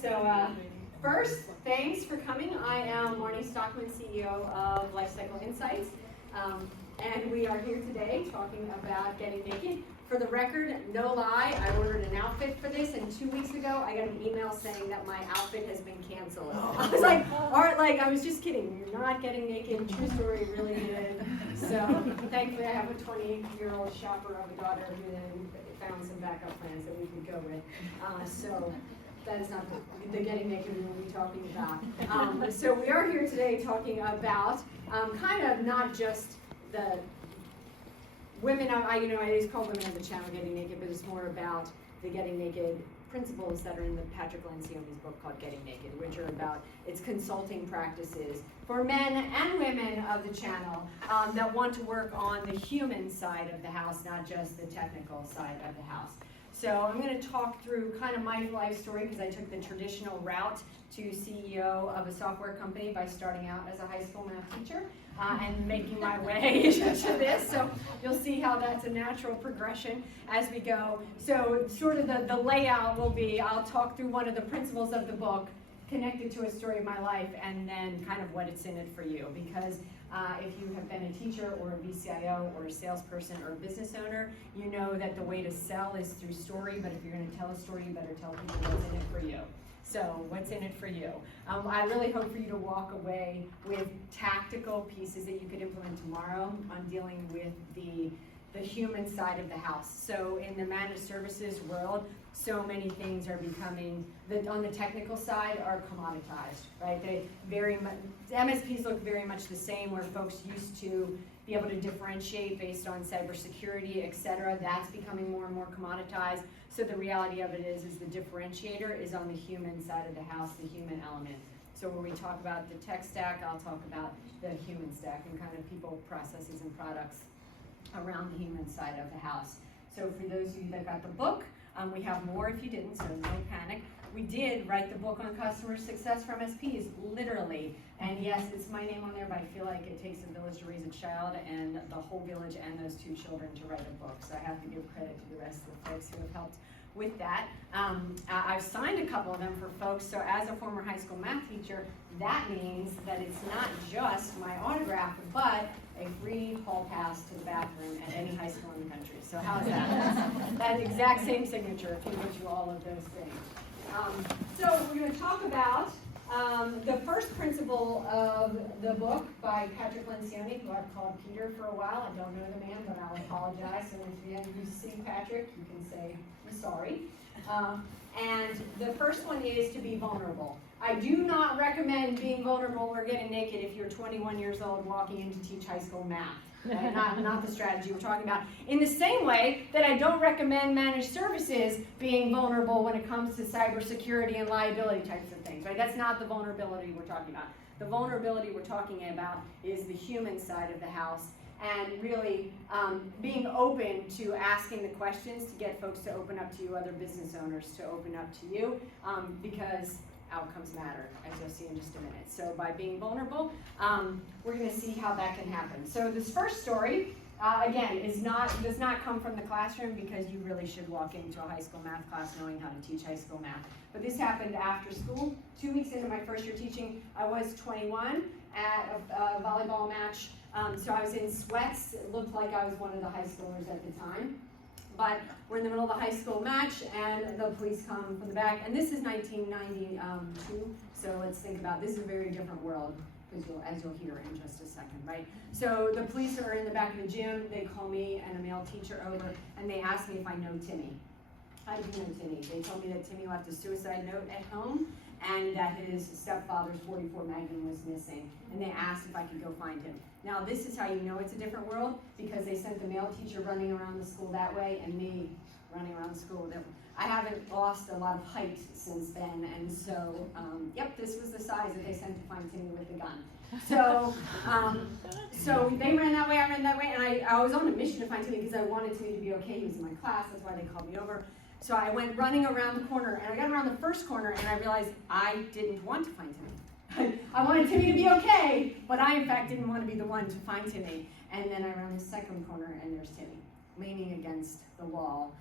So first, thanks for coming. I am Marnie Stockman, CEO of Lifecycle Insights, and we are here today talking about getting naked. For the record, no lie, I ordered an outfit for this, and 2 weeks ago I got an email saying that my outfit has been canceled. I was like, I was just kidding. You're not getting naked. True story, really did. So thankfully, I have a 20-year-old shopper of a daughter who then found some backup plans that we could go with. So that is not the getting naked we will be talking about. So we are here today talking about kind of not just the women, it is called Women of the Channel Getting Naked, but it's more about the getting naked principles that are in the Patrick Lencioni's book called Getting Naked, which are about its consulting practices for men and women of the channel that want to work on the human side of the house, not just the technical side of the house. So I'm going to talk through kind of my life story because I took the traditional route to CEO of a software company by starting out as a high school math teacher and making my way to this. So you'll see how that's a natural progression as we go. So sort of the layout will be, I'll talk through one of the principles of the book connected to a story of my life and then kind of what it's in it for you. Because if you have been a teacher or a VCIO or a salesperson or a business owner, you know that the way to sell is through story, but if you're going to tell a story, you better tell people what's in it for you. So what's in it for you? I really hope for you to walk away with tactical pieces that you could implement tomorrow on dealing with the human side of the house. So in the managed services world, so many things are becoming, on the technical side, are commoditized, right? MSPs look very much the same, where folks used to be able to differentiate based on cybersecurity, et cetera. That's becoming more and more commoditized. So the reality of it is the differentiator is on the human side of the house, the human element. So when we talk about the tech stack, I'll talk about the human stack and kind of people, processes, and products around the human side of the house. So for those of you that got the book, we have more if you didn't, so no panic. We did write the book on customer success for MSPs, literally. And yes, it's my name on there, but I feel like it takes a village to raise a child, and the whole village and those 2 children to write a book. So I have to give credit to the rest of the folks who have helped with that. I've signed a couple of them for folks, so as a former high school math teacher, that means that it's not just my autograph, but a free hall pass to the bathroom at any high school in the country. So how's that? That exact same signature if you go through all of those things. So we're going to talk about the first principle of the book by Patrick Lencioni, who I've called Peter for a while. I don't know the man, but I'll apologize. So if you see Patrick, you can say, I'm sorry. And the first one is to be vulnerable. I do not recommend being vulnerable or getting naked if you're 21 years old walking in to teach high school math. Right? Not the strategy we're talking about. In the same way that I don't recommend managed services being vulnerable when it comes to cybersecurity and liability types of things. Right? That's not the vulnerability we're talking about. The vulnerability we're talking about is the human side of the house, and really being open to asking the questions to get folks to open up to you, other business owners to open up to you, because outcomes matter, as you'll see in just a minute. So by being vulnerable, we're going to see how that can happen. So this first story, again, does not come from the classroom, because you really should walk into a high school math class knowing how to teach high school math. But this happened after school. 2 weeks into my first year teaching, I was 21 at a volleyball match. So I was in sweats. It looked like I was one of the high schoolers at the time. But we're in the middle of the high school match, and the police come from the back. And this is 1992, so let's think about, this is a very different world, as you'll hear in just a second, right? So the police are in the back of the gym. They call me and a male teacher over, and they ask me if I know Timmy. I do know Timmy. They told me that Timmy left a suicide note at home, and that his stepfather's .44 Magnum was missing, and they asked if I could go find him. Now this is how you know it's a different world, because they sent the male teacher running around the school that way, and me running around the school. I haven't lost a lot of height since then, and so, yep, this was the size that they sent to find Timmy with the gun. So, so they ran that way, I ran that way, and I was on a mission to find Timmy because I wanted Timmy to be okay. He was in my class, that's why they called me over. So I went running around the corner, and I got around the first corner, and I realized I didn't want to find Timmy. I wanted Timmy to be okay, but I, in fact, didn't want to be the one to find Timmy. And then I ran the second corner, and there's Timmy. leaning against the wall,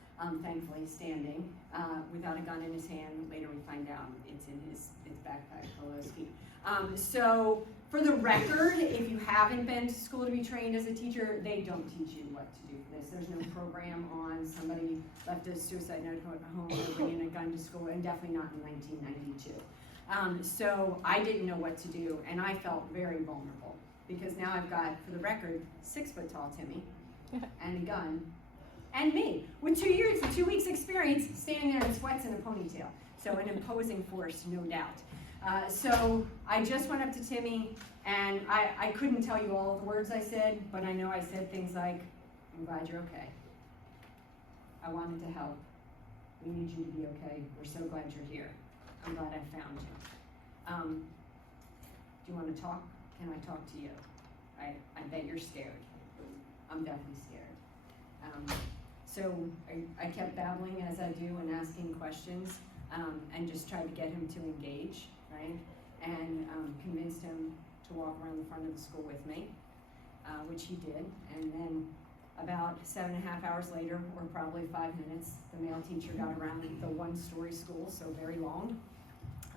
thankfully standing, without a gun in his hand. Later we find out it's in his backpack below his feet. So for the record, if you haven't been to school to be trained as a teacher, they don't teach you what to do for this. There's no program on somebody left a suicide note at home or bringing a gun to school, and definitely not in 1992. So I didn't know what to do, and I felt very vulnerable because now I've got, for the record, 6 foot tall Timmy and a gun, and me with 2 years and 2 weeks experience standing there in sweats and a ponytail. So an imposing force, no doubt. So I just went up to Timmy, and I couldn't tell you all of the words I said, but I know I said things like, I'm glad you're okay. I wanted to help. We need you to be okay. We're so glad you're here. I'm glad I found you. Do you want to talk? Can I talk to you? I bet you're scared. I'm definitely scared. So I kept babbling as I do and asking questions, and just tried to get him to engage, right? And convinced him to walk around the front of the school with me, which he did. And then about 7.5 hours later, or probably 5 minutes, the male teacher got around the 1-story school, so very long,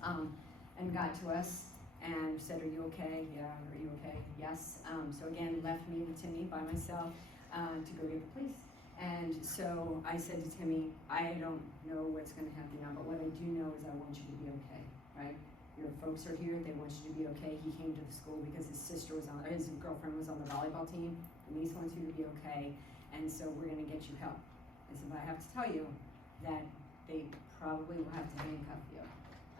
and got to us and said, are you okay? Yeah, are you okay? Yes. So again, left me with Timmy by myself to go get the police. And so I said to Timmy, I don't know what's going to happen now, but what I do know is I want you to be okay, right? Your folks are here, they want you to be okay. He came to the school because his girlfriend was on the volleyball team. Denise wants you to be okay, and so we're going to get you help. I said, but I have to tell you that they probably will have to handcuff you.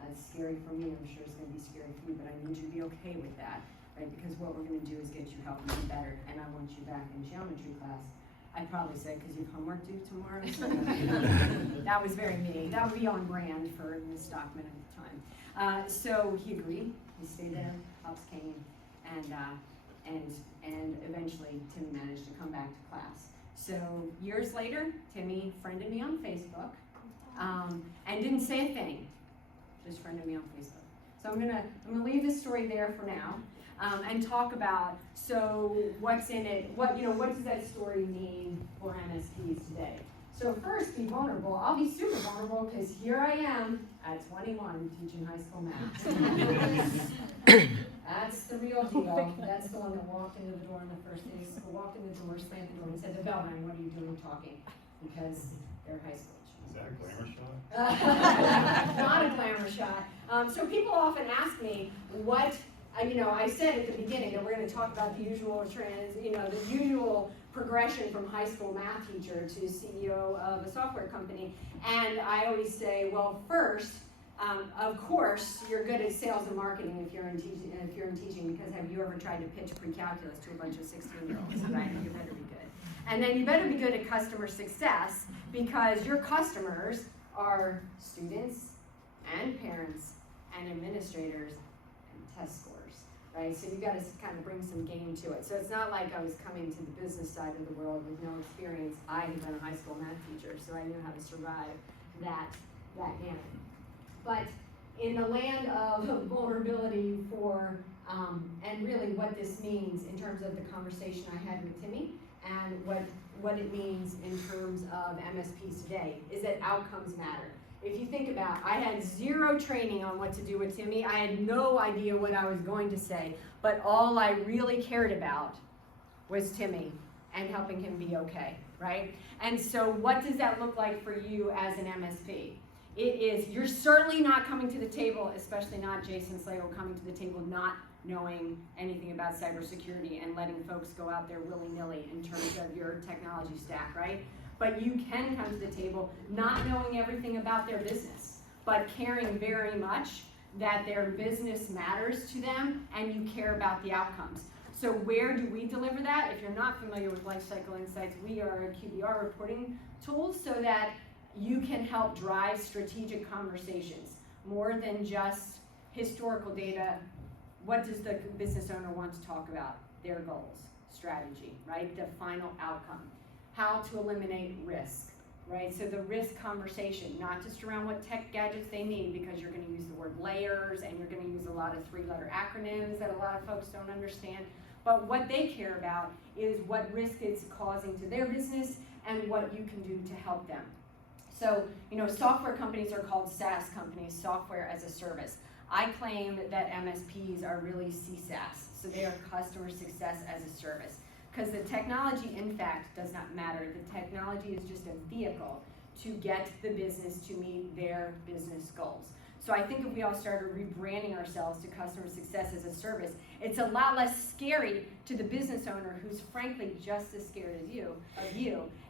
It's scary for me, I'm sure it's going to be scary for you, but I need you to be okay with that, right? Because what we're going to do is get you help and be better, and I want you back in geometry class. I probably said, because you have homework due tomorrow. So that was very me. That would be on brand for Ms. Stockman at the time. So he agreed. He stayed there. Pops came, and eventually Timmy managed to come back to class. So years later, Timmy friended me on Facebook, and didn't say a thing. Just friended me on Facebook. So I'm gonna leave this story there for now. And talk about, so what's in it, what does that story mean for MSPs today? So first, be vulnerable. I'll be super vulnerable because here I am at 21 teaching high school math. That's the real deal. That's the one that walked into the door on the first day of school, walked in the door, slammed the door, and said, the bell rang, what are you doing talking? Because they're high school. Is that a glamour shot? Not a glamour shot. So people often ask me, what, I said at the beginning that we're going to talk about the usual trends, the usual progression from high school math teacher to CEO of a software company. And I always say, well, first, of course, you're good at sales and marketing if you're in teaching, because have you ever tried to pitch pre-calculus to a bunch of 16-year-olds, right? You better be good. And then you better be good at customer success, because your customers are students and parents and administrators and test scores. Right, so you got to kind of bring some game to it. So it's not like I was coming to the business side of the world with no experience. I had been a high school math teacher, so I knew how to survive that gamut. But in the land of vulnerability and really what this means in terms of the conversation I had with Timmy, and what it means in terms of MSPs today, is that outcomes matter. If you think about, I had zero training on what to do with Timmy. I had no idea what I was going to say, but all I really cared about was Timmy and helping him be okay, right? And so what does that look like for you as an MSP? It is, you're certainly not coming to the table, especially not Jason Slagle coming to the table not knowing anything about cybersecurity and letting folks go out there willy-nilly in terms of your technology stack, right? But you can come to the table not knowing everything about their business, but caring very much that their business matters to them and you care about the outcomes. So where do we deliver that? If you're not familiar with Lifecycle Insights, we are a QBR reporting tool so that you can help drive strategic conversations more than just historical data. What does the business owner want to talk about? Their goals, strategy, right? The final outcome. How to eliminate risk, right? So the risk conversation, not just around what tech gadgets they need, because you're going to use the word layers and you're going to use a lot of 3-letter acronyms that a lot of folks don't understand. But what they care about is what risk it's causing to their business and what you can do to help them. So, software companies are called SaaS companies, software as a service. I claim that MSPs are really CSaaS, so they are customer success as a service. Because the technology, in fact, does not matter. The technology is just a vehicle to get the business to meet their business goals. So I think if we all started rebranding ourselves to customer success as a service, it's a lot less scary to the business owner who's frankly just as scared as you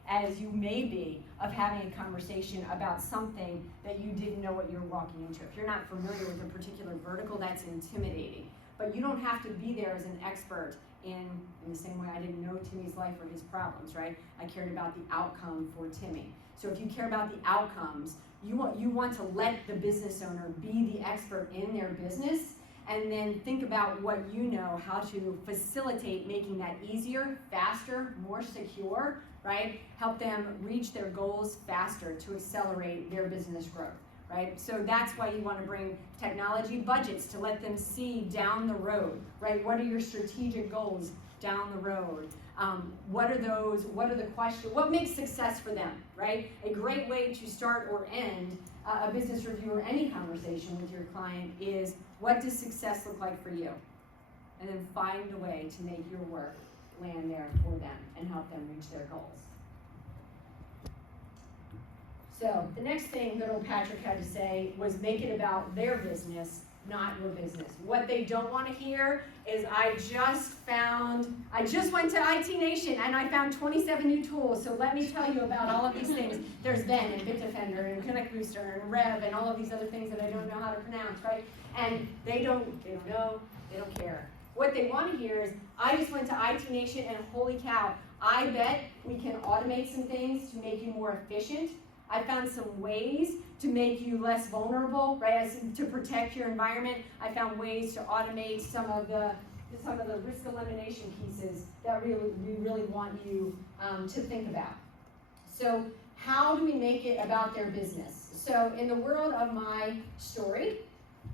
as you may be of having a conversation about something that you didn't know what you're walking into. If you're not familiar with a particular vertical, that's intimidating. But you don't have to be there as an expert in the same way I didn't know Timmy's life or his problems, right? I cared about the outcome for Timmy. So if you care about the outcomes, you want to let the business owner be the expert in their business, and then think about what you know, how to facilitate making that easier, faster, more secure, right? Help them reach their goals faster to accelerate their business growth, right? So that's why you want to bring technology budgets to let them see down the road, right? What are your strategic goals down the road? What are the questions, what makes success for them, right? A great way to start or end a business review or any conversation with your client is, what does success look like for you? And then find a way to make your work land there for them and help them reach their goals. So the next thing that old Patrick had to say was make it about their business, not your business. What they don't want to hear is, I just went to IT Nation and I found 27 new tools, so let me tell you about all of these things. There's Ben and Bitdefender and Connect Booster and Rev and all of these other things that I don't know how to pronounce, right? And they don't know, they don't care. What they want to hear is, I just went to IT Nation and holy cow, I bet we can automate some things to make you more efficient. I found some ways to make you less vulnerable, right? To protect your environment. I found ways to automate some of the risk elimination pieces that we really want you to think about. So how do we make it about their business? So in the world of my story,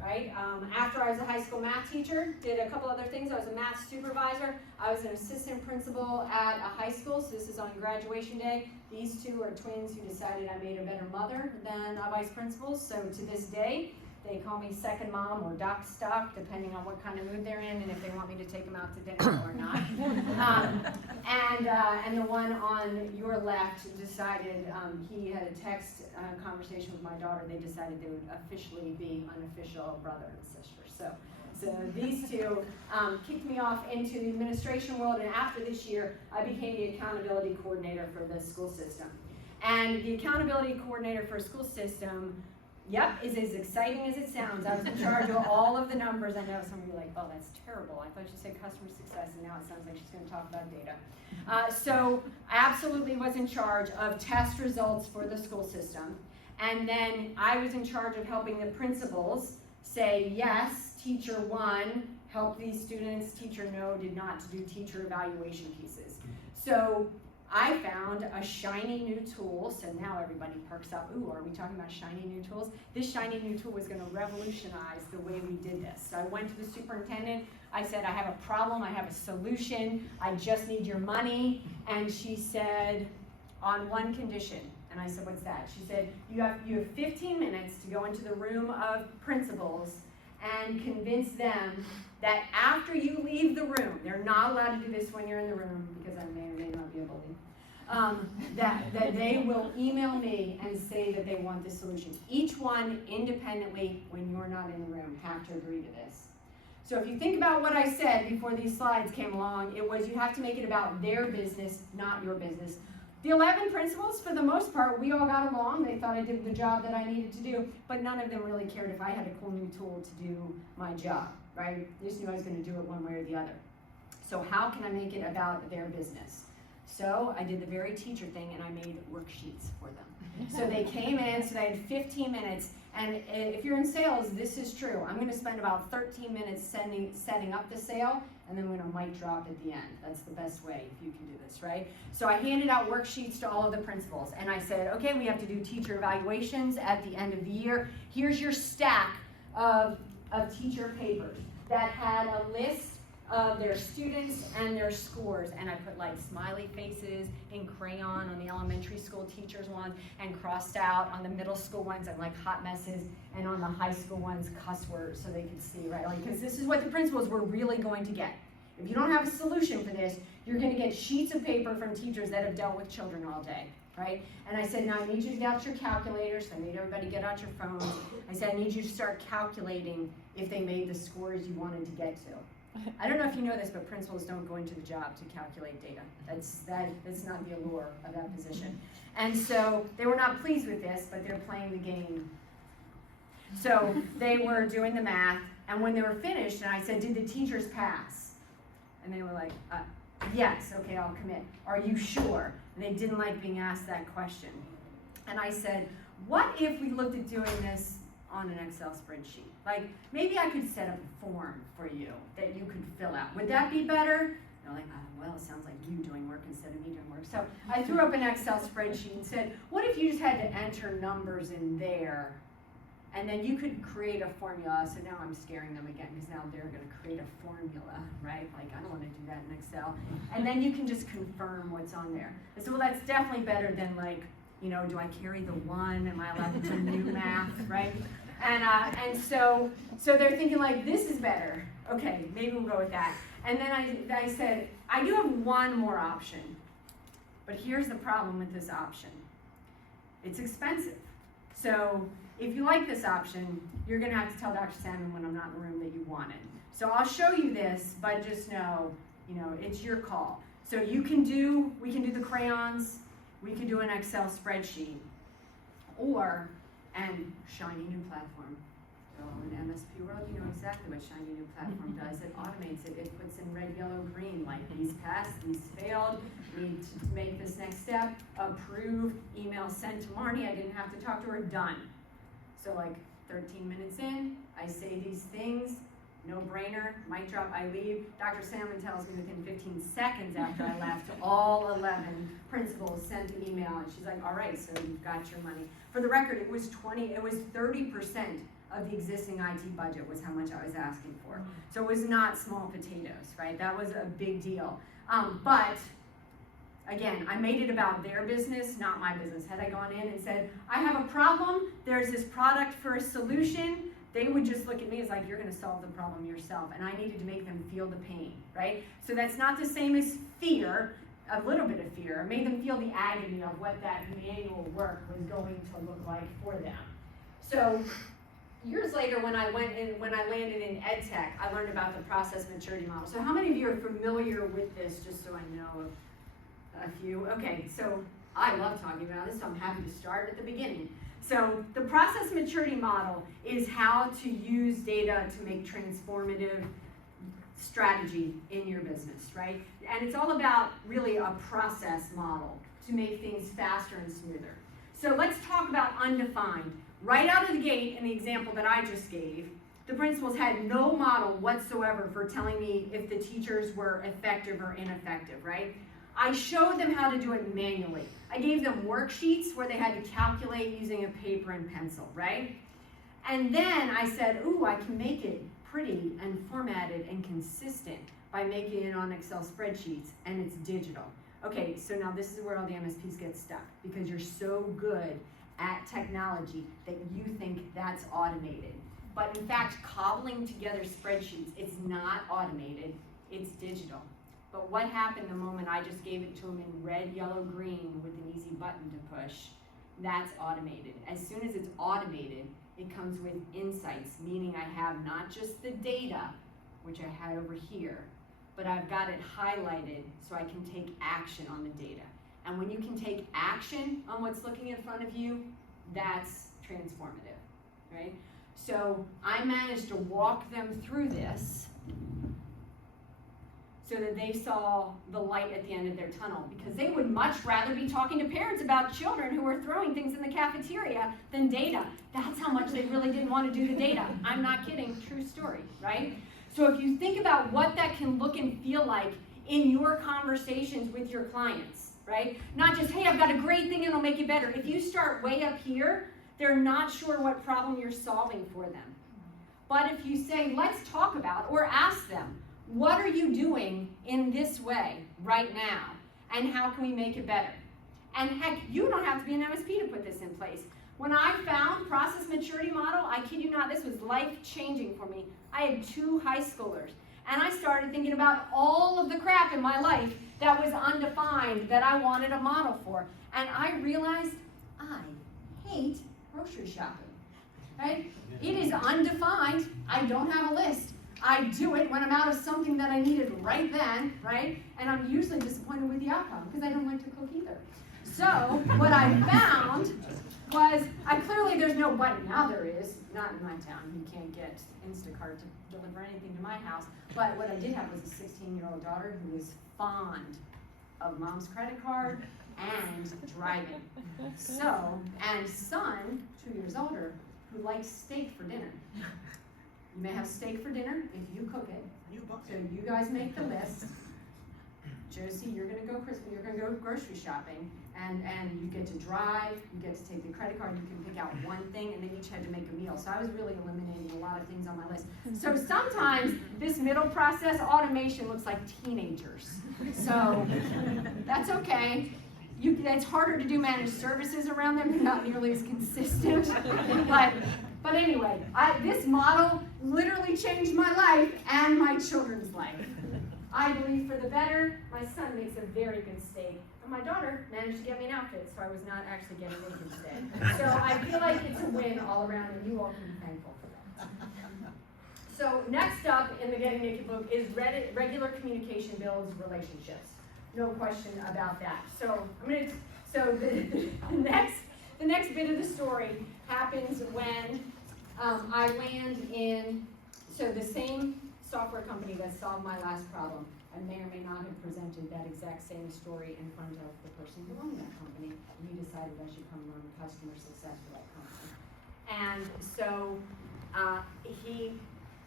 right? After I was a high school math teacher, did a couple other things. I was a math supervisor. I was an assistant principal at a high school, so this is on graduation day. These two are twins who decided I made a better mother than a vice principal, so to this day, they call me second mom or doc stock, depending on what kind of mood they're in and if they want me to take them out to dinner or not. And the one on your left decided, he had a text conversation with my daughter. They decided they would officially be unofficial brother and sister. So these two kicked me off into the administration world, and after this year, I became the accountability coordinator for the school system. And the accountability coordinator for a school system, yep, is as exciting as it sounds. I was in charge of all of the numbers. I know some of you are like, oh, that's terrible. I thought you said customer success, and now it sounds like she's going to talk about data. So I absolutely was in charge of test results for the school system. And then I was in charge of helping the principals say, yes, teacher one, help these students, teacher no, did not to do teacher evaluation pieces. So I found a shiny new tool, so now everybody perks up. Ooh, are we talking about shiny new tools? This shiny new tool was going to revolutionize the way we did this. So I went to the superintendent. I said, I have a problem. I have a solution. I just need your money. And she said, on one condition. And I said, what's that? She said, you have 15 minutes to go into the room of principals and convince them that after you leave the room, they're not allowed to do this when you're in the room because I may or may not be a bully, that they will email me and say that they want this solution. Each one independently, when you're not in the room, have to agree to this. So if you think about what I said before these slides came along, it was you have to make it about their business, not your business. The 11 principals, for the most part, we all got along. They thought I did the job that I needed to do, but none of them really cared if I had a cool new tool to do my job, right? They just knew I was going to do it one way or the other. So how can I make it about their business? So I did the very teacher thing, and I made worksheets for them. So they came in, so they had 15 minutes, and if you're in sales, this is true. I'm going to spend about 13 minutes setting up the sale, and then we're going to mic drop at the end. That's the best way if you can do this, right? So I handed out worksheets to all of the principals, and I said, okay, we have to do teacher evaluations at the end of the year. Here's your stack of teacher papers that had a list of their students and their scores, and I put like smiley faces in crayon on the elementary school teachers ones, and crossed out on the middle school ones and like hot messes, and on the high school ones cuss words so they could see, right? Like, because this is what the principals were really going to get. If you don't have a solution for this, you're going to get sheets of paper from teachers that have dealt with children all day, right? And I said, now I need you to get out your calculators. I made everybody get out your phones. I said, I need you to start calculating if they made the scores you wanted to get to. I don't know if you know this, but principals don't go into the job to calculate data. That's not the allure of that position. And so they were not pleased with this, but they're playing the game. So they were doing the math, and when they were finished, and I said, did the teachers pass? And they were like, yes, okay, I'll commit. Are you sure? And they didn't like being asked that question. And I said, what if we looked at doing this on an Excel spreadsheet? Like, maybe I could set up a form for you that you could fill out. Would that be better? They're like, oh, well, it sounds like you doing work instead of me doing work. So I threw up an Excel spreadsheet and said, what if you just had to enter numbers in there, and then you could create a formula? So now I'm scaring them again, because now they're going to create a formula, right? Like, I don't want to do that in Excel. And then you can just confirm what's on there. I said, well, that's definitely better than, like, you know, do I carry the 1? Am I allowed to do new math, right? And so they're thinking, like, this is better. Okay, maybe we'll go with that. And then I said, I do have one more option, but here's the problem with this option. It's expensive. So if you like this option, you're going to have to tell Dr. Salmon when I'm not in the room that you want it. So I'll show you this, but just know, you know, it's your call. So we can do the crayons, we can do an Excel spreadsheet, and shiny new platform. So in MSP world, you know exactly what shiny new platform does. It automates it. It puts in red, yellow, green, like these passed, these failed, need to make this next step, approve, email sent to Marnie. I didn't have to talk to her, done. So like 13 minutes in, I say these things, no brainer, mic drop, I leave. Dr. Salmon tells me within 15 seconds after I left, all 11 principals sent an email, and she's like, all right, so you've got your money. For the record, it was 30% of the existing IT budget was how much I was asking for. So it was not small potatoes, right? That was a big deal. But again, I made it about their business, not my business. Had I gone in and said, I have a problem, there's this product for a solution, they would just look at me as like, you're gonna solve the problem yourself. And I needed to make them feel the pain, right? So that's not the same as fear, a little bit of fear. I made them feel the agony of what that manual work was going to look like for them. So years later, when I landed in ed tech, I learned about the process maturity model. So how many of you are familiar with this, just so I know of a few? Okay, so I love talking about this, so I'm happy to start at the beginning. So the process maturity model is how to use data to make transformative strategy in your business, right? And it's all about really a process model to make things faster and smoother. So let's talk about undefined. Right out of the gate, in the example that I just gave, the principals had no model whatsoever for telling me if the teachers were effective or ineffective, right? I showed them how to do it manually. I gave them worksheets where they had to calculate using a paper and pencil, right? And then I said, ooh, I can make it pretty and formatted and consistent by making it on Excel spreadsheets, and it's digital. Okay, so now this is where all the MSPs get stuck, because you're so good at technology that you think that's automated. But in fact, cobbling together spreadsheets, it's not automated, it's digital. But what happened the moment I just gave it to them in red, yellow, green with an easy button to push? That's automated. As soon as it's automated, it comes with insights, meaning I have not just the data, which I had over here, but I've got it highlighted so I can take action on the data. And when you can take action on what's looking in front of you, that's transformative, right? So I managed to walk them through this so that they saw the light at the end of their tunnel, because they would much rather be talking to parents about children who are throwing things in the cafeteria than data. That's how much they really didn't want to do the data. I'm not kidding, true story, right? So if you think about what that can look and feel like in your conversations with your clients, right? Not just, hey, I've got a great thing and it'll make it better. If you start way up here, they're not sure what problem you're solving for them. But if you say, let's talk about, or ask them, what are you doing in this way right now? And how can we make it better? And heck, you don't have to be an MSP to put this in place. When I found process maturity model, I kid you not, this was life-changing for me. I had 2 high schoolers, and I started thinking about all of the crap in my life that was undefined that I wanted a model for. And I realized I hate grocery shopping, right? It is undefined. I don't have a list. I do it when I'm out of something that I needed right then, right? And I'm usually disappointed with the outcome because I don't like to cook either. So what I found was, clearly there's no button. Now there is, not in my town. You can't get Instacart to deliver anything to my house. But what I did have was a 16-year-old daughter who was fond of mom's credit card and driving. So, and son, 2 years older, who likes steak for dinner. You may have steak for dinner if you cook it. So you guys make the list. Josie, you're gonna go grocery shopping, and you get to drive, you get to take the credit card, you can pick out one thing, and then each had to make a meal. So I was really eliminating a lot of things on my list. So sometimes this middle process automation looks like teenagers. So that's okay. It's harder to do managed services around them, they're not nearly as consistent. But anyway, this model literally changed my life and my children's life. I believe for the better. My son makes a very good steak, and my daughter managed to get me an outfit, so I was not actually getting naked today. So I feel like it's a win all around, and you all can be thankful for that. So next up in the Getting Naked book is regular communication builds relationships. No question about that. So the next bit of the story happens when I land in the same software company that solved my last problem. I may or may not have presented that exact same story in front of the person who owned that company. He decided I should come run customer success for that company. And so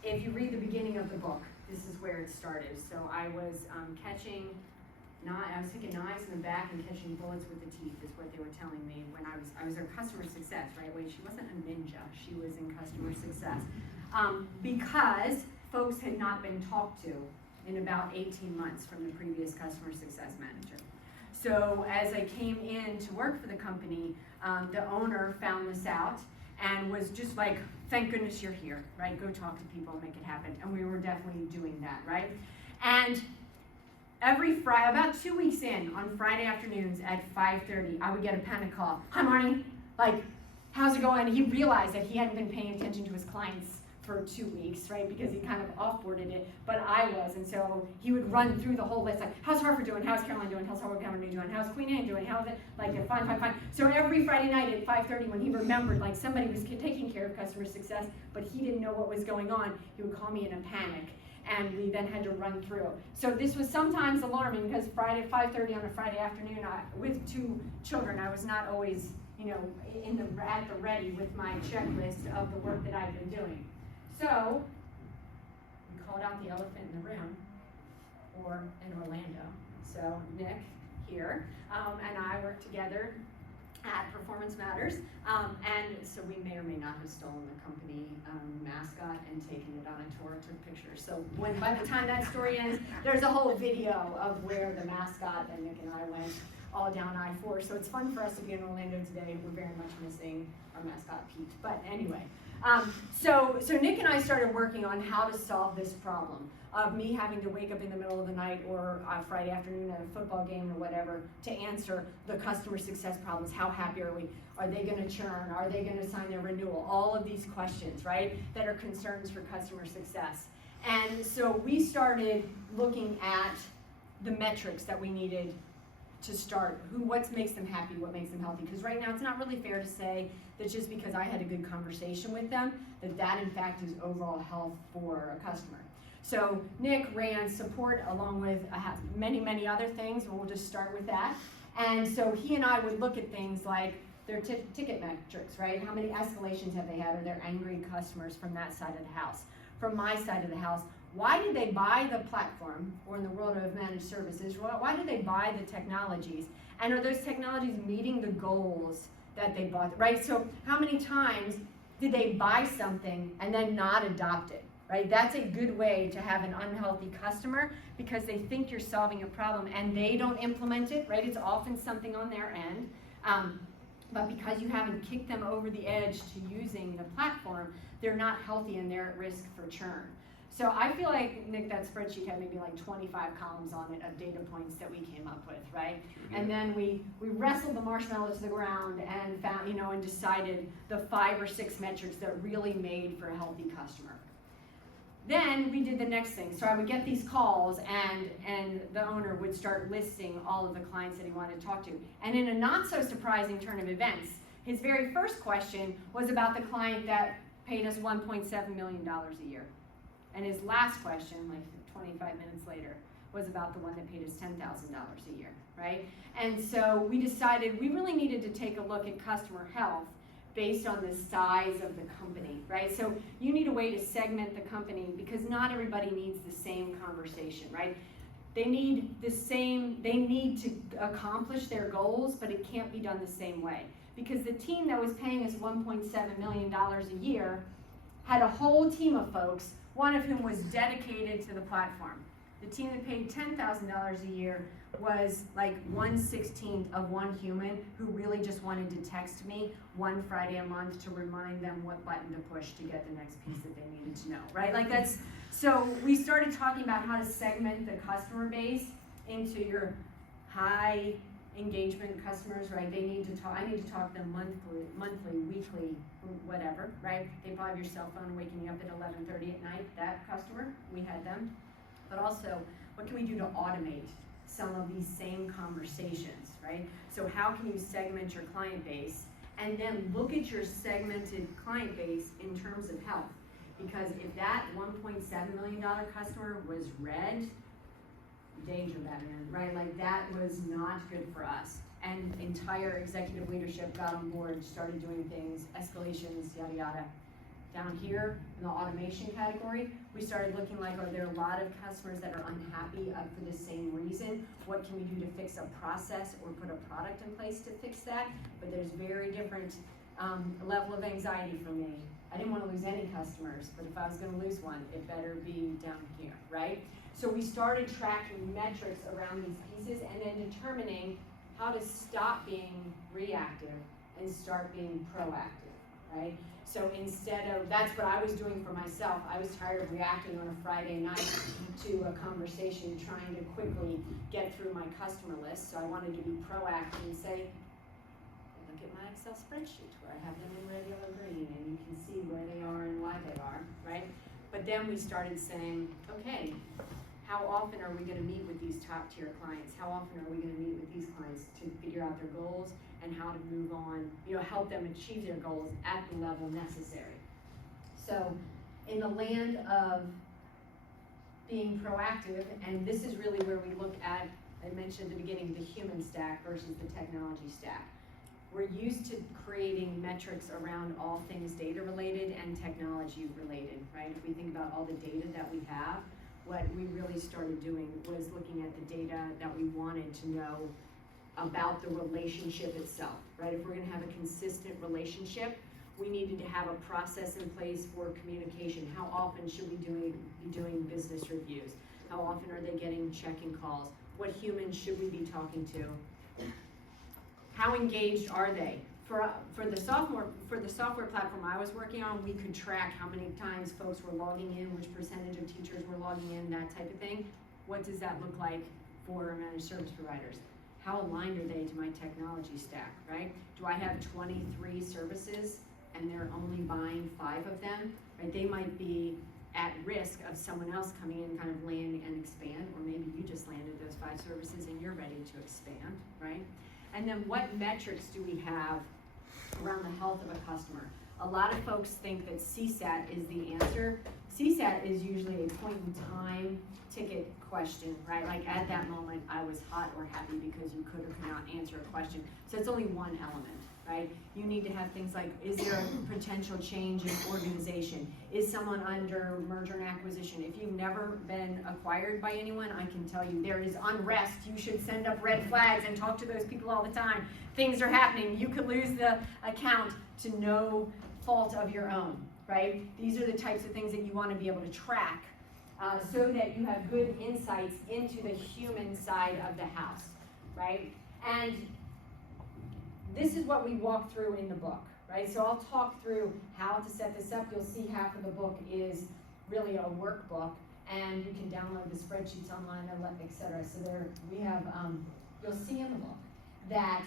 if you read the beginning of the book, this is where it started. So I was taking knives in the back and catching bullets with the teeth is what they were telling me when I was in customer success, right? Wait, she wasn't a ninja, she was in customer success. Because folks had not been talked to in about 18 months from the previous customer success manager. So as I came in to work for the company, the owner found this out and was just like, thank goodness you're here, right? Go talk to people and make it happen. And we were definitely doing that, right? And every Friday, about 2 weeks in, on Friday afternoons at 5:30, I would get a panic call. Hi, Marnie. Like, how's it going? He realized that he hadn't been paying attention to his clients for 2 weeks, right? Because he kind of offboarded it, but I was, and so he would run through the whole list, like, how's Hartford doing? How's Caroline doing? How's Harvard County doing? How's Queen Anne doing? How's it? Like, fine. So every Friday night at 5:30, when he remembered, like, somebody was taking care of customer success, but he didn't know what was going on, he would call me in a panic, and we then had to run through. So this was sometimes alarming, because Friday, 5:30 on a Friday afternoon, with 2 children, I was not always, at the ready with my checklist of the work that I've been doing. So, we called out the elephant in the room, or in Orlando. So, Nick here, and I work together at Performance Matters, and so we may or may not have stolen the company mascot and taken it on a tour, took pictures. So, by the time that story ends, there's a whole video of where the mascot and Nick and I went all down I-4. So, it's fun for us to be in Orlando today. We're very much missing our mascot, Pete. But anyway. So Nick and I started working on how to solve this problem of me having to wake up in the middle of the night or Friday afternoon at a football game or whatever to answer the customer success problems. How happy are we? Are they going to churn? Are they going to sign their renewal? All of these questions, right, that are concerns for customer success. And so we started looking at the metrics that we needed to start. What makes them happy, what makes them healthy. Because right now it's not really fair to say that just because I had a good conversation with them, that in fact is overall health for a customer. So Nick ran support along with many other things, and we'll just start with that. And so he and I would look at things like their ticket metrics, right? How many escalations have they had? Are there angry customers from that side of the house? From my side of the house, why did they buy the platform, or in the world of managed services, why did they buy the technologies? And are those technologies meeting the goals that they bought, right? So how many times did they buy something and then not adopt it, right? That's a good way to have an unhealthy customer because they think you're solving a problem and they don't implement it, right? It's often something on their end. But because you haven't kicked them over the edge to using the platform, they're not healthy and they're at risk for churn. So I feel like, Nick, that spreadsheet had maybe like 25 columns on it of data points that we came up with, right? And then we wrestled the marshmallow to the ground and found, and decided the 5 or 6 metrics that really made for a healthy customer. Then we did the next thing. So I would get these calls and the owner would start listing all of the clients that he wanted to talk to. And in a not so surprising turn of events, his very first question was about the client that paid us $1.7 million a year. And his last question, like 25 minutes later, was about the one that paid us $10,000 a year, right? And so we decided we really needed to take a look at customer health based on the size of the company, right? So you need a way to segment the company because not everybody needs the same conversation, right? They need to accomplish their goals, but it can't be done the same way. Because the team that was paying us $1.7 million a year had a whole team of folks, one of whom was dedicated to the platform. The team that paid $10,000 a year was like 1/16 of one human who really just wanted to text me one Friday a month to remind them what button to push to get the next piece that they needed to know, right? Like that's, so we started talking about how to segment the customer base into your high engagement customers, right? They need to talk, I need to talk to them monthly, weekly, whatever, right? They probably have your cell phone waking you up at 11:30 at night, that customer, we had them. But also, what can we do to automate some of these same conversations, right? So how can you segment your client base and then look at your segmented client base in terms of health? Because if that $1.7 million customer was red, danger, Batman, right? Like that was not good for us. And entire executive leadership got on board, started doing things, escalations, yada, yada. Down here in the automation category, we started looking like, are there a lot of customers that are unhappy for the same reason? What can we do to fix a process or put a product in place to fix that? But there's very different level of anxiety for me. I didn't want to lose any customers, but if I was going to lose one, it better be down here, right? So we started tracking metrics around these pieces and then determining how to stop being reactive and start being proactive, right? So instead of, that's what I was doing for myself. I was tired of reacting on a Friday night to a conversation, trying to quickly get through my customer list. So I wanted to be proactive and say, look at my Excel spreadsheet where I have them in red, yellow, green, and you can see where they are and why they are, right? But then we started saying, okay, how often are we going to meet with these top tier clients? How often are we going to meet with these clients to figure out their goals and how to move on, help them achieve their goals at the level necessary. So in the land of being proactive, and this is really where we look at, I mentioned at the beginning, the human stack versus the technology stack. We're used to creating metrics around all things data related and technology related, right? If we think about all the data that we have, what we really started doing was looking at the data that we wanted to know about the relationship itself, right? If we're gonna have a consistent relationship, we needed to have a process in place for communication. How often should we be doing business reviews? How often are they getting check-in calls? What humans should we be talking to? How engaged are they? For the software platform I was working on, we could track how many times folks were logging in, which percentage of teachers were logging in, that type of thing. What does that look like for managed service providers? How aligned are they to my technology stack, right? Do I have 23 services and they're only buying 5 of them, right? They might be at risk of someone else coming in, kind of land and expand, or maybe you just landed those 5 services and you're ready to expand, right? And then what metrics do we have around the health of a customer? A lot of folks think that CSAT is the answer. CSAT is usually a point in time ticket question, right? Like at that moment, I was hot or happy because you could or could not answer a question. So it's only one element, right? You need to have things like, is there a potential change in organization? Is someone under merger and acquisition? If you've never been acquired by anyone, I can tell you there is unrest. You should send up red flags and talk to those people all the time. Things are happening. You could lose the account to no fault of your own, right? These are the types of things that you want to be able to track so that you have good insights into the human side of the house, right? And this is what we walk through in the book, right? So I'll talk through how to set this up. You'll see half of the book is really a workbook, and you can download the spreadsheets online, et cetera. So there we have, you'll see in the book that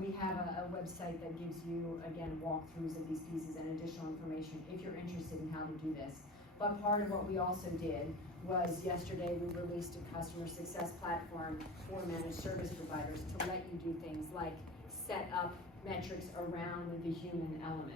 we have a website that gives you, again, walkthroughs of these pieces and additional information if you're interested in how to do this. But part of what we also did was yesterday we released a customer success platform for managed service providers to let you do things like set up metrics around the human element,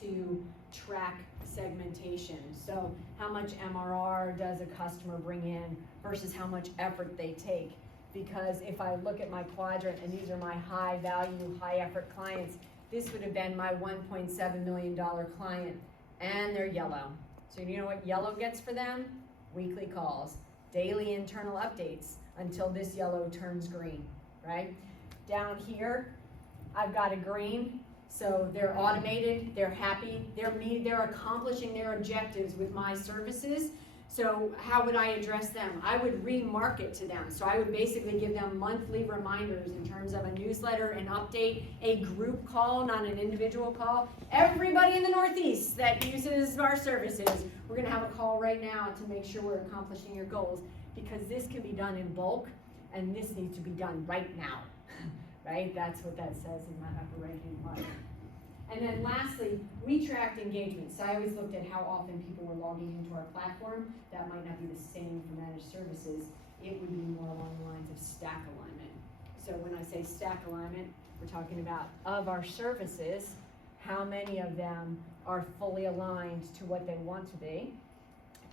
to track segmentation. So how much MRR does a customer bring in versus how much effort they take? Because if I look at my quadrant and these are my high value, high effort clients, this would have been my $1.7 million client, and they're yellow. So you know what yellow gets for them? Weekly calls, daily internal updates until this yellow turns green, right? Down here, I've got a green, so they're automated, they're happy, they're accomplishing their objectives with my services. So how would I address them? I would remarket to them. So I would basically give them monthly reminders in terms of a newsletter, an update, a group call, not an individual call. Everybody in the Northeast that uses our services, we're gonna have a call right now to make sure we're accomplishing your goals, because this can be done in bulk and this needs to be done right now, right? That's what that says in that upper right-hand quadrant. And then lastly, we tracked engagement. So I always looked at how often people were logging into our platform. That might not be the same for managed services. It would be more along the lines of stack alignment. So when I say stack alignment, we're talking about of our services, how many of them are fully aligned to what they want to be,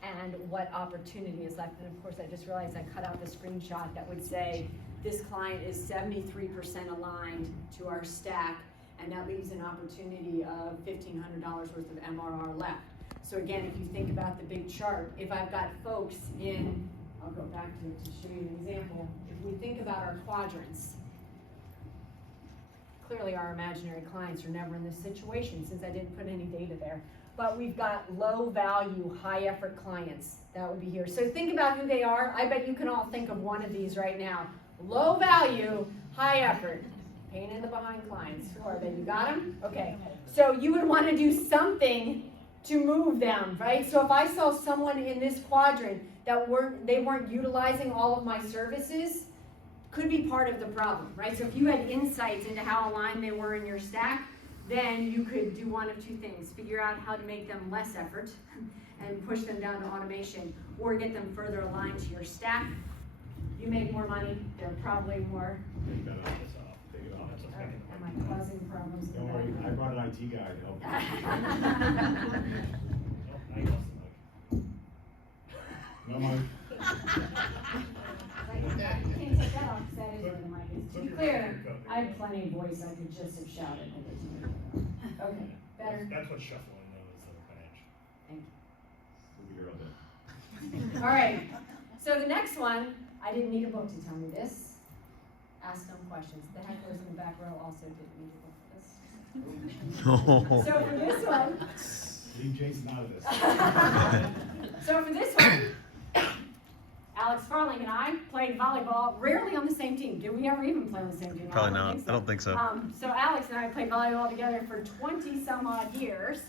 and what opportunity is left. And of course, I just realized I cut out the screenshot that would say, this client is 73% aligned to our stack, and that leaves an opportunity of $1,500 worth of MRR left. So again, if you think about the big chart, if I've got folks in, I'll go back to it to show you an example. If we think about our quadrants, clearly our imaginary clients are never in this situation since I didn't put any data there. But we've got low value, high effort clients. That would be here. So think about who they are. I bet you can all think of one of these right now. Low value, high effort. Pain in the behind clients. Who are they? You got them? Okay. So you would want to do something to move them, right? So if I saw someone in this quadrant that they weren't utilizing all of my services, could be part of the problem, right? So if you had insights into how aligned they were in your stack, then you could do one of two things. Figure out how to make them less effort and push them down to automation, or get them further aligned to your stack. You make more money, they're probably more. Take that off, it's off. Take it off, it's okay. Am I causing problems? Don't worry, I brought an IT guy to help you. Oh, now you lost the mic. No mic. You can't take that off because that is where the mic is. To be clear, I have plenty of voice, I could just have shouted. Okay, better? That's what shuffling though is, the patch. Thank We'll be here all day. you. All right, so the next one, I didn't need a book to tell me this. Ask them questions. The hecklers in the back row also didn't need a book for this. So for this one. Leave Jason out of this. So for this one, Alex Farling and I played volleyball, rarely on the same team. Did we ever even play on the same team? Probably not. I don't think so. So Alex and I played volleyball together for 20 some odd years.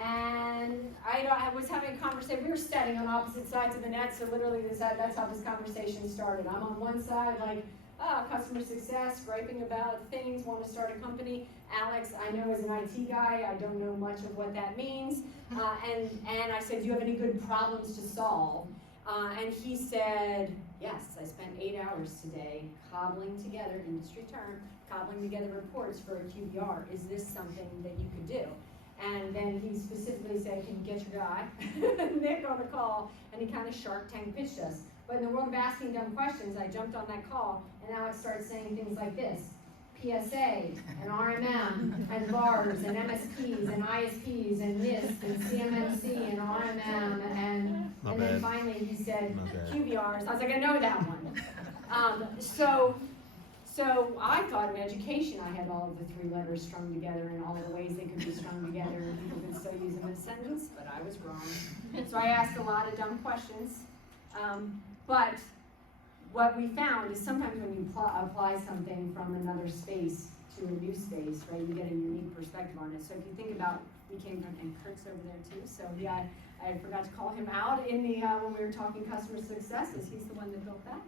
And I was having a conversation. We were standing on opposite sides of the net, so literally that's how this conversation started. I'm on one side, like, customer success, griping about things, want to start a company. Alex, I know is an IT guy. I don't know much of what that means. And I said, do you have any good problems to solve? And he said, yes, I spent 8 hours today cobbling together, industry term, cobbling together reports for a QBR. Is this something that you could do? And then he specifically said, can you get your guy, Nick, on the call? And he kind of Shark Tank pitched us. But in the world of asking dumb questions, I jumped on that call, and Alex started saying things like this: PSA, and RMM, and VARs, and MSPs, and ISPs, and NIST, and CMMC, and RMM, and then finally he said QBRs. I was like, I know that one. So So I thought in education I had all of the 3 letters strung together and all the ways they could be strung together and people could still use them in a sentence, but I was wrong. So I asked a lot of dumb questions. But what we found is sometimes when you apply something from another space to a new space, right, you get a unique perspective on it. So if you think about, we came from, and Kurt's over there too, so yeah, I forgot to call him out in the, when we were talking customer success, as he's the one that built that.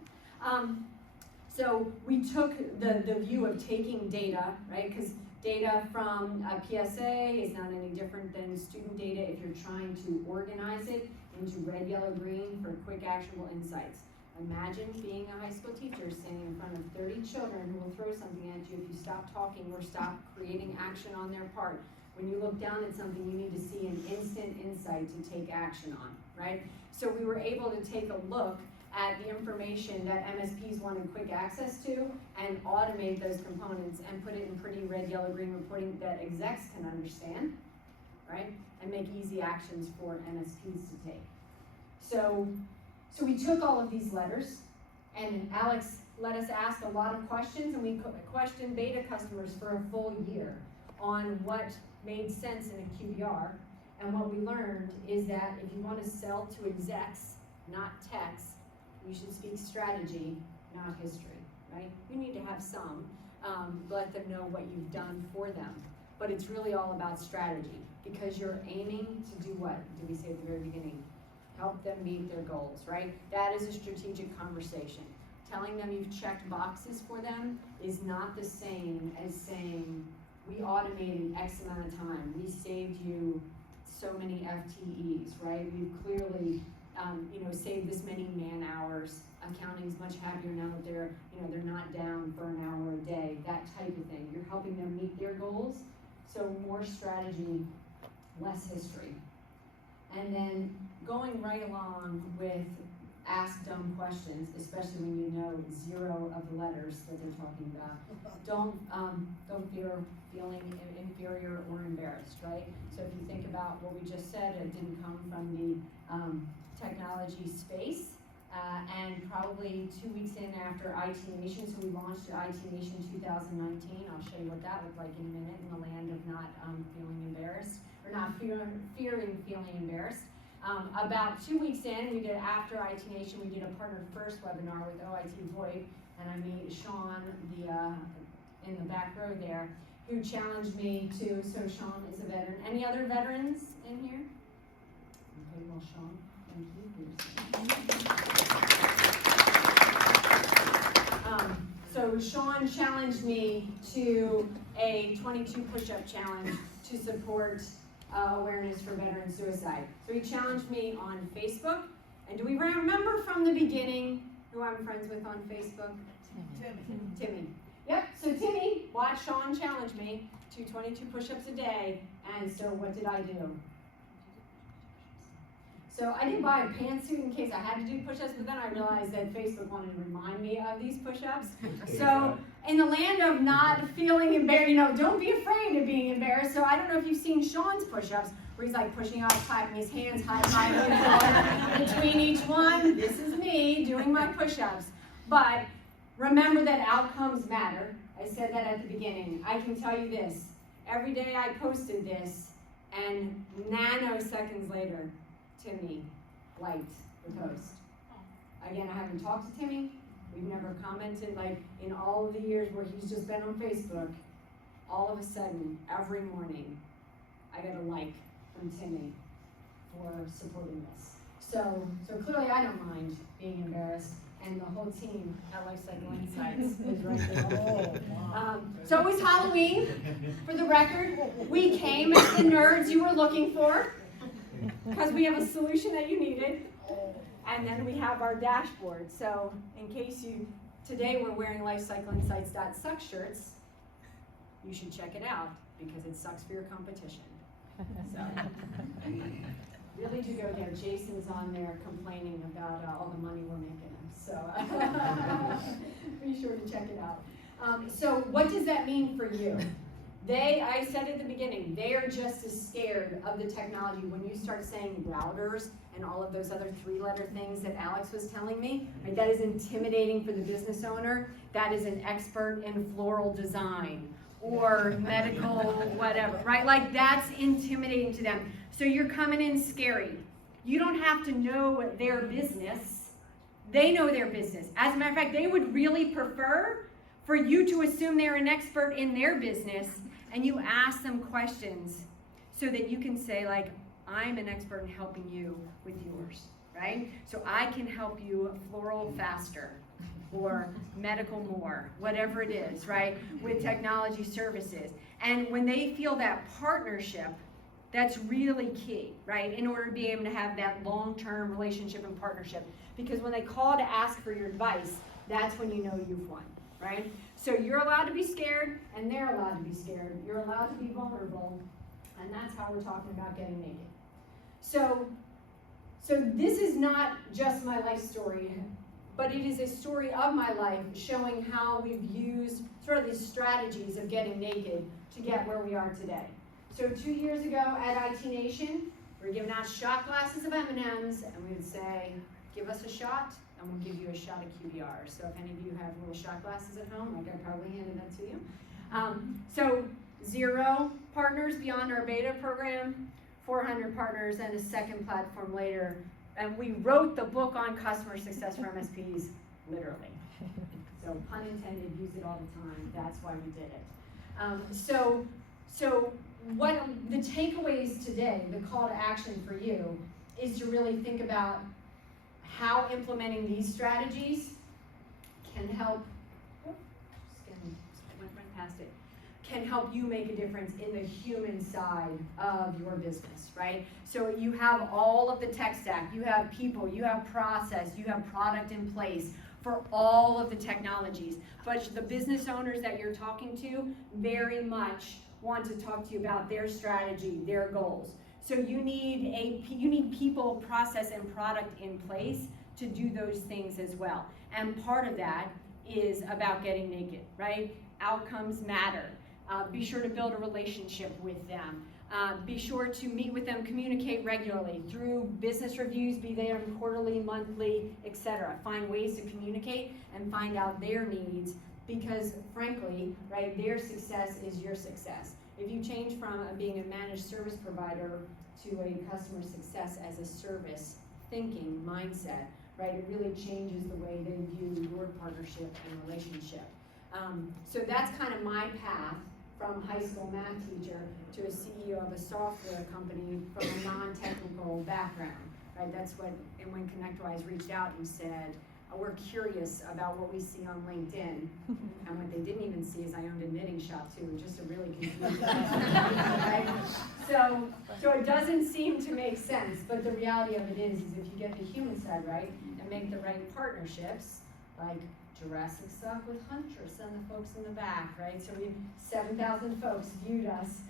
So we took the view of taking data, right, because data from PSA is not any different than student data if you're trying to organize it into red, yellow, green for quick actionable insights. Imagine being a high school teacher standing in front of 30 children who will throw something at you if you stop talking or stop creating action on their part. When you look down at something, you need to see an instant insight to take action on, right? So we were able to take a look at the information that MSPs wanted quick access to and automate those components and put it in pretty red, yellow, green reporting that execs can understand, right? And make easy actions for MSPs to take. So we took all of these letters, and Alex let us ask a lot of questions, and we questioned beta customers for a full year on what made sense in a QBR. And what we learned is that if you want to sell to execs, not techs, you should speak strategy, not history, right? You need to have some, let them know what you've done for them. But it's really all about strategy, because you're aiming to do what? Did we say at the very beginning? Help them meet their goals, right? That is a strategic conversation. Telling them you've checked boxes for them is not the same as saying, we automated X amount of time, we saved you so many FTEs, right? We've clearly saved this many man hours. Accounting's much happier now that they're not down for an hour a day, that type of thing. You're helping them meet their goals, so more strategy, less history. And then going right along with ask dumb questions, especially when you know 0 of the letters that they're talking about. Don't fear feeling inferior or embarrassed, right? So if you think about what we just said, it didn't come from the technology space, and probably 2 weeks in after IT Nation, so we launched IT Nation 2019. I'll show you what that looked like in a minute in the land of not feeling embarrassed, or not fearing feeling embarrassed. About 2 weeks in, we did, after IT Nation, we did a partner first webinar with OIT VoIP, and I meet Sean, in the back row there, who challenged me to, so Sean is a veteran. Any other veterans in here? Okay, well, Sean, thank you. So Sean challenged me to a 22 push-up challenge to support awareness for veteran suicide. So he challenged me on Facebook. And do we remember from the beginning who I'm friends with on Facebook? Timmy. Yep, so Timmy watched Sean challenge me to 22 push-ups a day. And so what did I do? So I didn't buy a pantsuit in case I had to do push-ups, but then I realized that Facebook wanted to remind me of these push-ups. So in the land of not feeling embarrassed, don't be afraid of being embarrassed. So I don't know if you've seen Sean's push-ups, where he's like pushing up, clapping his hands high between each one. This is me doing my push-ups. But remember that outcomes matter. I said that at the beginning. I can tell you this. Every day I posted this, and nanoseconds later, Timmy liked the post. Again, I haven't talked to Timmy. We've never commented, like in all of the years where he's just been on Facebook. All of a sudden, every morning, I got a like from Timmy for supporting this. So clearly I don't mind being embarrassed, and the whole team at Lifecycle Insights is right there. So it was Halloween, for the record. We came as the nerds you were looking for, because we have a solution that you needed. And then we have our dashboard. So in case today we're wearing lifecycleinsights.suck shirts, you should check it out, because it sucks for your competition. So really do go there. Jason's on there complaining about all the money we're making him. So be sure to check it out. So what does that mean for you? I said at the beginning, they are just as scared of the technology. When you start saying routers and all of those other 3-letter things that Alex was telling me, right, that is intimidating for the business owner. That is an expert in floral design or medical whatever, right? Like that's intimidating to them. So you're coming in scary. You don't have to know their business. They know their business. As a matter of fact, they would really prefer for you to assume they're an expert in their business and you ask them questions so that you can say like, I'm an expert in helping you with yours, right? So I can help you floral faster or medical more, whatever it is, right? With technology services. And when they feel that partnership, that's really key, right? In order to be able to have that long-term relationship and partnership. Because when they call to ask for your advice, that's when you know you've won, right? So you're allowed to be scared, and they're allowed to be scared. You're allowed to be vulnerable, and that's how we're talking about getting naked. So this is not just my life story, but it is a story of my life showing how we've used sort of these strategies of getting naked to get where we are today. So 2 years ago at IT Nation, we were giving out shot glasses of M&Ms, and we would say, give us a shot, and we'll give you a shot of QBR. So if any of you have little shot glasses at home, like I probably handed that to you. So 0 partners beyond our beta program, 400 partners, and a second platform later. And we wrote the book on customer success for MSPs, literally. So pun intended, use it all the time. That's why we did it. So what the takeaways today, the call to action for you, is to really think about how implementing these strategies can help, can help you make a difference in the human side of your business, right? So you have all of the tech stack, you have people, you have process, you have product in place for all of the technologies. But the business owners that you're talking to very much want to talk to you about their strategy, their goals. So you need people, process, and product in place to do those things as well. And part of that is about getting naked, right? Outcomes matter. Be sure to build a relationship with them. Be sure to meet with them, communicate regularly through business reviews, be they quarterly, monthly, etc. Find ways to communicate and find out their needs, because frankly, right, their success is your success. If you change from being a managed service provider to a customer success as a service thinking mindset, right, it really changes the way they view your partnership and relationship. So that's kind of my path from high school math teacher to a CEO of a software company from a non-technical background, right? That's what, and when ConnectWise reached out and said, we're curious about what we see on LinkedIn, and what they didn't even see is I owned a knitting shop too, just to really confuse them, right? So it doesn't seem to make sense, but the reality of it is if you get the human side right and make the right partnerships, like Jurassic stuff with Huntress and the folks in the back, right? So we have 7,000 folks viewed us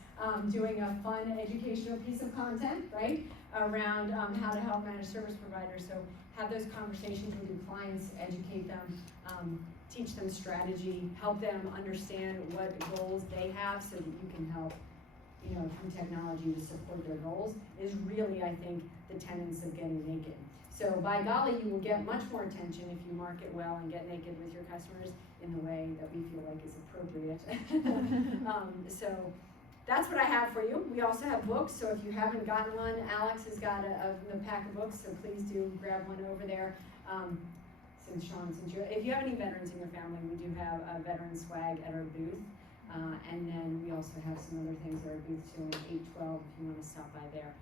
doing a fun educational piece of content, right? Around how to help managed service providers. So have those conversations with your clients, educate them, teach them strategy, help them understand what goals they have so that you can help, through technology to support their goals is really, I think, the tenets of getting naked. So by golly, you will get much more attention if you market well and get naked with your customers in the way that we feel like is appropriate. So that's what I have for you. We also have books, so if you haven't gotten one, Alex has got a pack of books, so please do grab one over there. Since if you have any veterans in your family, we do have a veteran swag at our booth. And then we also have some other things at our booth too, in 812 if you want to stop by there.